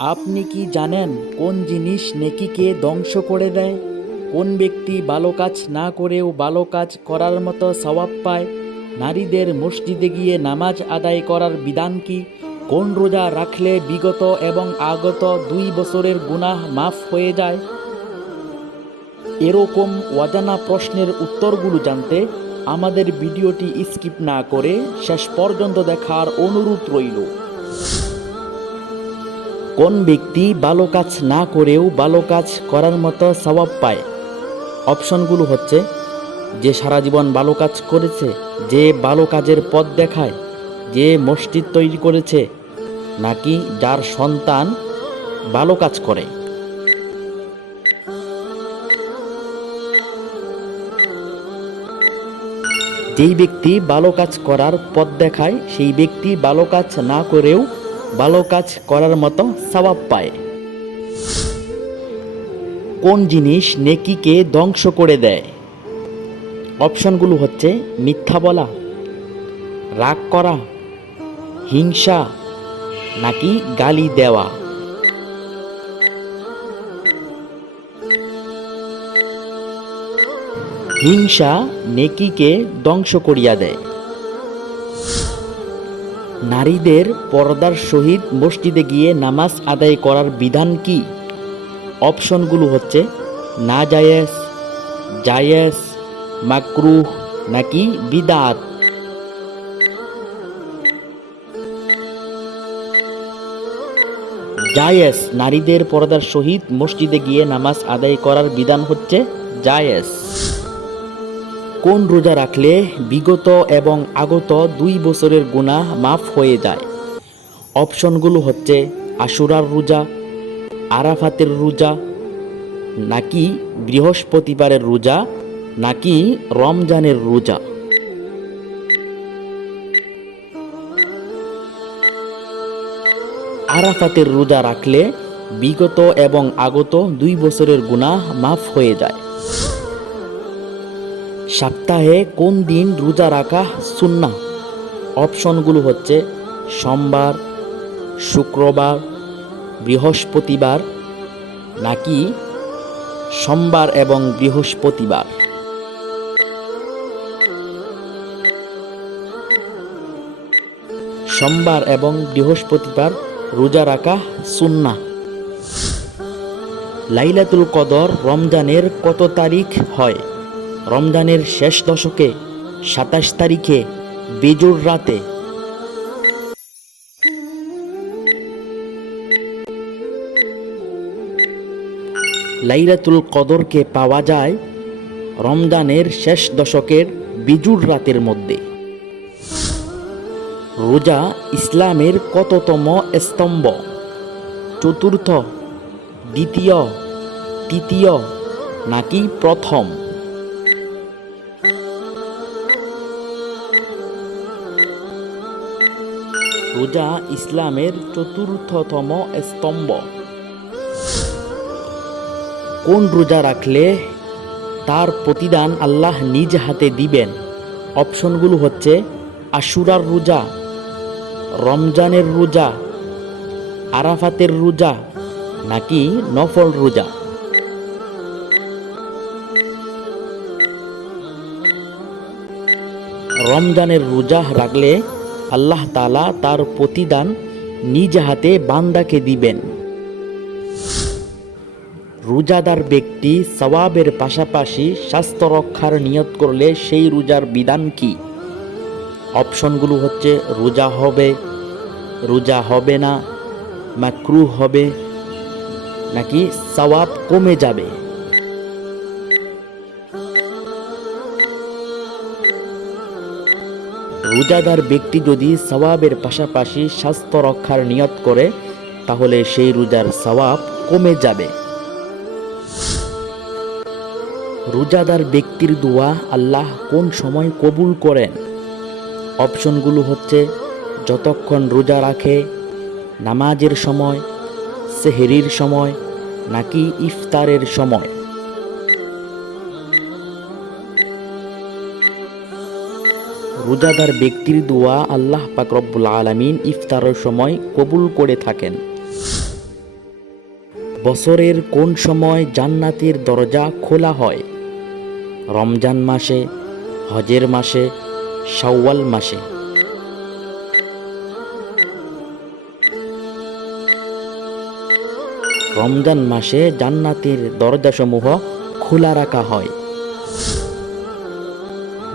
আপনি কি জানেন কোন জিনিস নেকিকে ধ্বংস করে দেয়? কোন ব্যক্তি ভালো কাজ না করেও ভালো কাজ করার মতো সওয়াব পায়? নারীদের মসজিদে গিয়ে নামাজ আদায় করার বিধান কি? কোন রোজা রাখলে বিগত এবং আগত দুই বছরের গুনাহ মাফ হয়ে যায়? এরকম অজানা প্রশ্নের উত্তরগুলো জানতে আমাদের ভিডিওটি স্কিপ না করে শেষ পর্যন্ত দেখার অনুরোধ রইল। কোন ব্যক্তি ভালো কাজ না করেও ভালো কাজ করার মতো স্বভাব পায়? অপশনগুলো হচ্ছে, যে সারা জীবন ভালো কাজ করেছে, যে ভালো কাজের পথ দেখায়, যে মসজিদ তৈরি করেছে, নাকি যার সন্তান ভালো কাজ করে। যেই ব্যক্তি ভালো কাজ করার পথ দেখায়, সেই ব্যক্তি ভালো কাজ না করেও ভালো কাজ করার মতো স্বভাব পায়। কোন জিনিস নেকিকে ধ্বংস করে দেয়? অপশনগুলো হচ্ছে মিথ্যা বলা, রাগ করা, হিংসা, নাকি গালি দেওয়া। হিংসা নেকিকে ধ্বংস করিয়া দেয়। নারীদের পর্দার সহিত মসজিদে গিয়ে নামাজ আদায় করার বিধান কি? অপশনগুলো হচ্ছে না জায়েজ জায়েজ, মাকরুহ নাকি বিদাত? জায়েজ নারীদের পর্দার সহিত মসজিদে গিয়ে নামাজ আদায় করার বিধান হচ্ছে জায়েজ। কোন রোজা রাখলে বিগত এবং আগত দুই বছরের গুনাহ মাফ হয়ে যায়? অপশনগুলো হচ্ছে আশুরার রোজা, আরাফাতের রোজা, নাকি বৃহস্পতিবারের রোজা, নাকি রমজানের রোজা? আরাফাতের রোজা রাখলে বিগত এবং আগত দুই বছরের গুনাহ মাফ হয়ে যায়। সপ্তাহে কোন দিন রোজা রাখা সুন্না অপশনগুলো হচ্ছে সোমবার, শুক্রবার, বৃহস্পতিবার নাকি সোমবার এবং বৃহস্পতিবার? সোমবার এবং বৃহস্পতিবার রোজা রাখা সুন্না লাইলাতুল কদর রমজানের কত তারিখ হয়? রমজানের শেষ দশকে সাতাশ তারিখে বেজুর রাতে। লাইলাতুল কদরকে পাওয়া যায় রমজানের শেষ দশকের বিজুর রাতের মধ্যে। রোজা ইসলামের কততম স্তম্ভ? চতুর্থ, দ্বিতীয়, তৃতীয় নাকি প্রথম? রোজা ইসলামের চতুর্থতম স্তম্ভ। কোন রোজা রাখলে তার প্রতিদান আল্লাহ নিজ হাতে দিবেন? অপশনগুলো হচ্ছে আশুরার রোজা, রমজানের রোজা, আরাফাতের রোজা নাকি নফল রোজা? রমজানের রোজা রাখলে আল্লাহ তালা তার প্রতিদান নিজ হাতে বান্দাকে দিবেন। রোজাদার ব্যক্তি সওয়াবের পাশাপাশি স্বাস্থ্য রক্ষার নিয়ত করলে সেই রোজার বিধান কি? অপশনগুলো হচ্ছে রোজা হবে রোজা হবে না মাকরু হবে, নাকি সওয়াব কমে যাবে? রোজাদার ব্যক্তি যদি সওয়াবের পাশাপাশি স্বাস্থ্য রক্ষার নিয়ত করে, তাহলে সেই রোজার সওয়াব কমে যাবে। রোজাদার ব্যক্তির দোয়া আল্লাহ কোন সময় কবুল করেন? অপশনগুলো হচ্ছে, যতক্ষণ রোজা রাখে, নামাজের সময়, সেহেরির সময়, নাকি ইফতারের সময়। রোজাদার ব্যক্তির দোয়া আল্লাহ পাক রব্বুল আলামিন ইফতারের সময় কবুল করে থাকেন। বছরের কোন সময় জান্নাতের দরজা খোলা হয়? রমজান মাসে, হজের মাসে, শাওয়াল মাসে? রমজান মাসে জান্নাতের দরজাসমূহ খোলা রাখা হয়।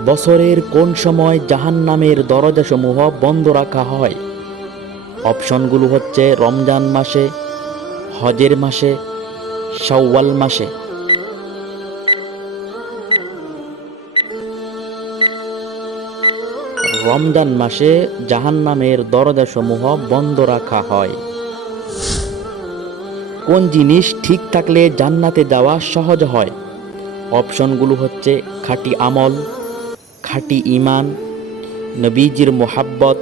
বছরের কোন সময় জাহান্নামের দরজাসমূহ বন্ধ রাখা হয়? অপশনগুলো হচ্ছে রমজান মাসে, হজের মাসে, শাওয়াল মাসে। রমজান মাসে জাহান্নামের দরজাসমূহ বন্ধ রাখা হয়। কোন জিনিস ঠিক থাকলে জান্নাতে যাওয়া সহজ হয়? অপশনগুলো হচ্ছে খাঁটি আমল খাঁটি ইমান নবীজির মোহাব্বত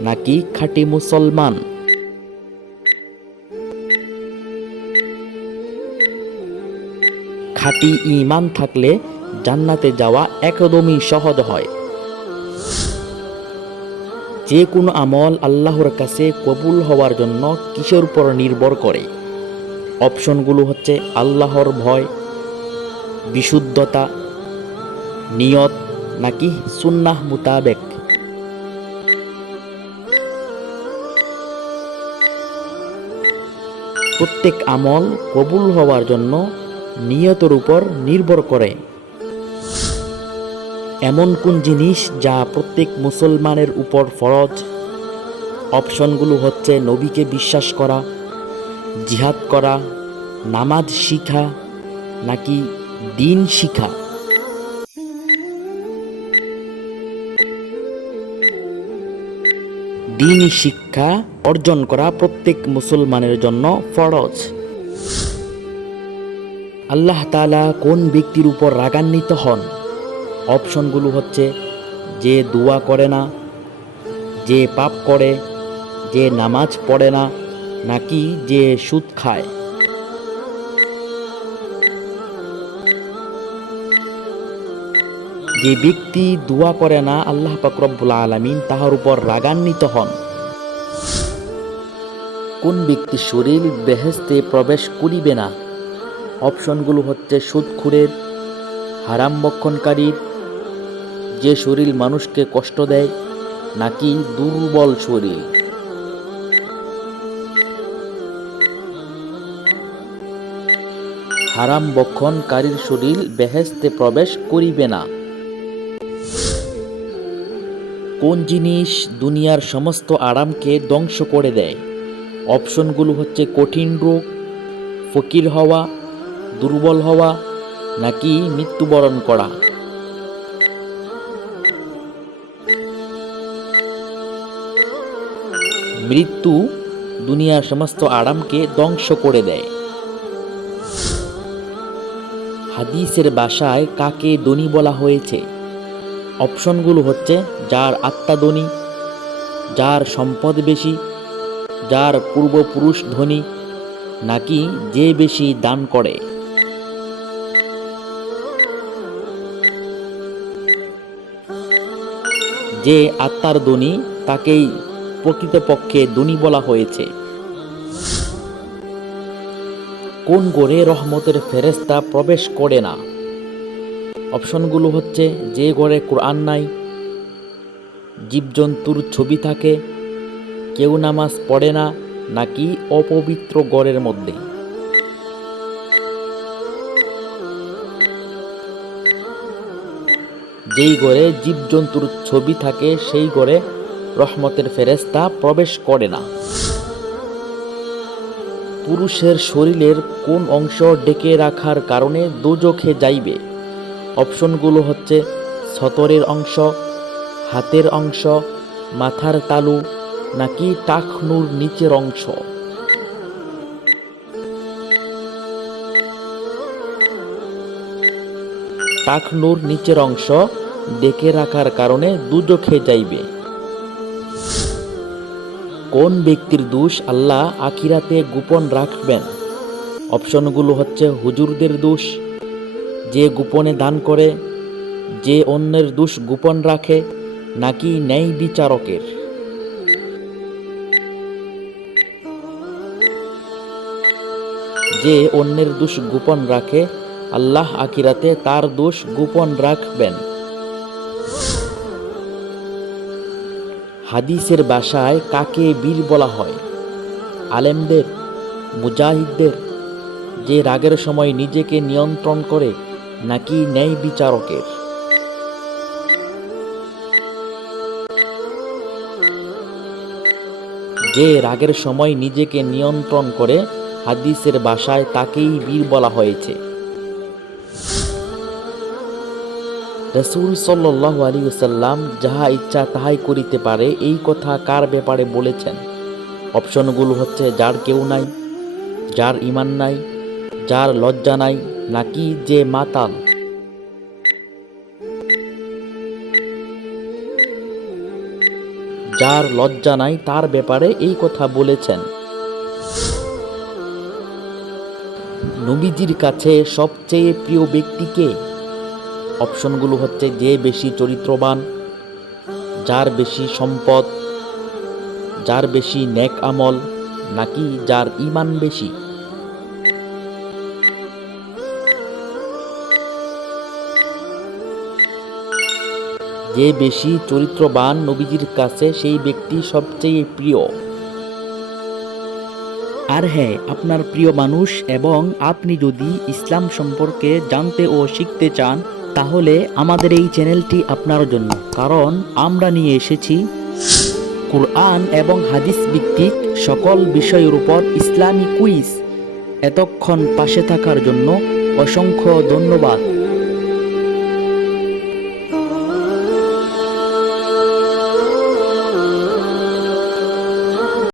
নাকি খাঁটি মুসলমান? খাঁটি ইমান থাকলে জান্নাতে যাওয়া একদমই সহজ হয়। যে কোনো আমল আল্লাহর কাছে কবুল হওয়ার জন্য কিসের উপর নির্ভর করে? অপশনগুলো হচ্ছে আল্লাহর ভয়, বিশুদ্ধতা, নিয়ত নাকি সুন্নাহ মোতাবেক? প্রত্যেক আমল কবুল হওয়ার জন্য নিয়তের উপর নির্ভর করে। এমন কোন জিনিস যা প্রত্যেক মুসলমানের উপর ফরজ? অপশনগুলো হচ্ছে নবীকে বিশ্বাস করা, জিহাদ করা, নামাজ শিখা নাকি দিন শিখা? দিন শিক্ষা অর্জন করা প্রত্যেক মুসলমানের জন্য ফরজ। আল্লাহ তালা কোন ব্যক্তির উপর রাগান্বিত হন? অপশনগুলো হচ্ছে, যে দোয়া করে না, যে পাপ করে, যে নামাজ পড়ে না, নাকি যে সুদ খায়। যে ব্যক্তি দোয়া করে না, আল্লাহ পাকরব্বুল আলমিন তাহার উপর রাগান্বিত হন। কোন ব্যক্তি শরীর বেহেস্তে প্রবেশ করিবে না, অপশনগুলো হচ্ছে সুদখুরের, হারাম বক্ষণকারীর, যে শরীর মানুষকে কষ্ট দেয়, নাকি দুর্বল শরীর। হারাম বক্ষণকারীর শরীর বেহেস্তে প্রবেশ করিবে না। কোন জিনিস দুনিয়ার সমস্ত আরামকে ধ্বংস করে দেয়? অপশনগুলো হচ্ছে কঠিন রোগ, ফকির হওয়া, দুর্বল হওয়া, নাকি মৃত্যুবরণ করা? মৃত্যু দুনিয়ার সমস্ত আরামকে ধ্বংস করে দেয়। হাদিসের বাসায় কাকে দনি বলা হয়েছে? অপশনগুলো হচ্ছে যার আত্মা ধনী, যার সম্পদ বেশি, যার পূর্বপুরুষ ধনী, নাকি যে বেশি দান করে। যে আত্মার ধনী, তাকেই প্রকৃতপক্ষে ধনী বলা হয়েছে। কোন গড়ে রহমতের ফেরেস্তা প্রবেশ করে না? অপশনগুলো হচ্ছে যে ঘরে কোরআন নাই, জীবজন্তুর ছবি থাকে, কেউ নামাজ পড়ে না, নাকি অপবিত্র গড়ের মধ্যে। যেই ঘরে জীবজন্তুর ছবি থাকে, সেই ঘরে রহমতের ফেরেস্তা প্রবেশ করে না। পুরুষের শরীরের কোন অংশ ডেকে রাখার কারণে দোজখে যাইবে। অপশনগুলো হচ্ছে সতরের অংশ, হাতের অংশ, মাথার তালু, নাকি টাকনুর নিচের অংশ। টাকনুর নিচের অংশ ডেকে রাখার কারণে দুজখে যাইবে। কোন ব্যক্তির দোষ আল্লাহ আখিরাতে গোপন রাখবেন? অপশনগুলো হচ্ছে হুজুরদের দোষ যে গোপনে দান করে, যে অন্যের দোষ গোপন রাখে, নাকি ন্যায় বিচারকের? যে অন্যের দোষ গোপন রাখে, আল্লাহ আকিরাতে তার দোষ গোপন রাখবেন। হাদিসের বাসায় কাকে বীর বলা হয়? আলেমদের, মুজাহিদদের, যে রাগের সময় নিজেকে নিয়ন্ত্রণ করে নাকি ন্যায় বিচারকের? যে রাগের সময় নিজেকে নিয়ন্ত্রণ করে হাদিসের বাসায় তাকেই বীর বলা হয়েছে। রসুল সাল্লাহ আলী সাল্লাম যাহা ইচ্ছা তাহাই করিতে পারে, এই কথা কার ব্যাপারে বলেছেন? অপশনগুলো হচ্ছে, যার কেউ নাই, যার ইমান নাই, যার লজ্জা নাই নাকি যে মাতাল? যার লজ্জা নাই, তার ব্যাপারে এই কথা বলেছেন। নবীজির কাছে সবচেয়ে প্রিয় ব্যক্তিকে অপশনগুলো হচ্ছে যে বেশি চরিত্রবান, যার বেশি সম্পদ, যার বেশি নেক আমল, নাকি যার ইমান বেশি? যে বেশি চরিত্রবান নবীজির কাছে সেই ব্যক্তি সবচেয়ে প্রিয়। আর হ্যাঁ আপনার প্রিয় মানুষ এবং আপনি যদি ইসলাম সম্পর্কে জানতে ও শিখতে চান, তাহলে আমাদের এই চ্যানেলটি আপনার জন্য। কারণ আমরা নিয়ে এসেছি কুরআন এবং হাদিস ভিত্তিক সকল বিষয়ের উপর ইসলামী কুইজ। এতক্ষণ পাশে থাকার জন্য অসংখ্য ধন্যবাদ।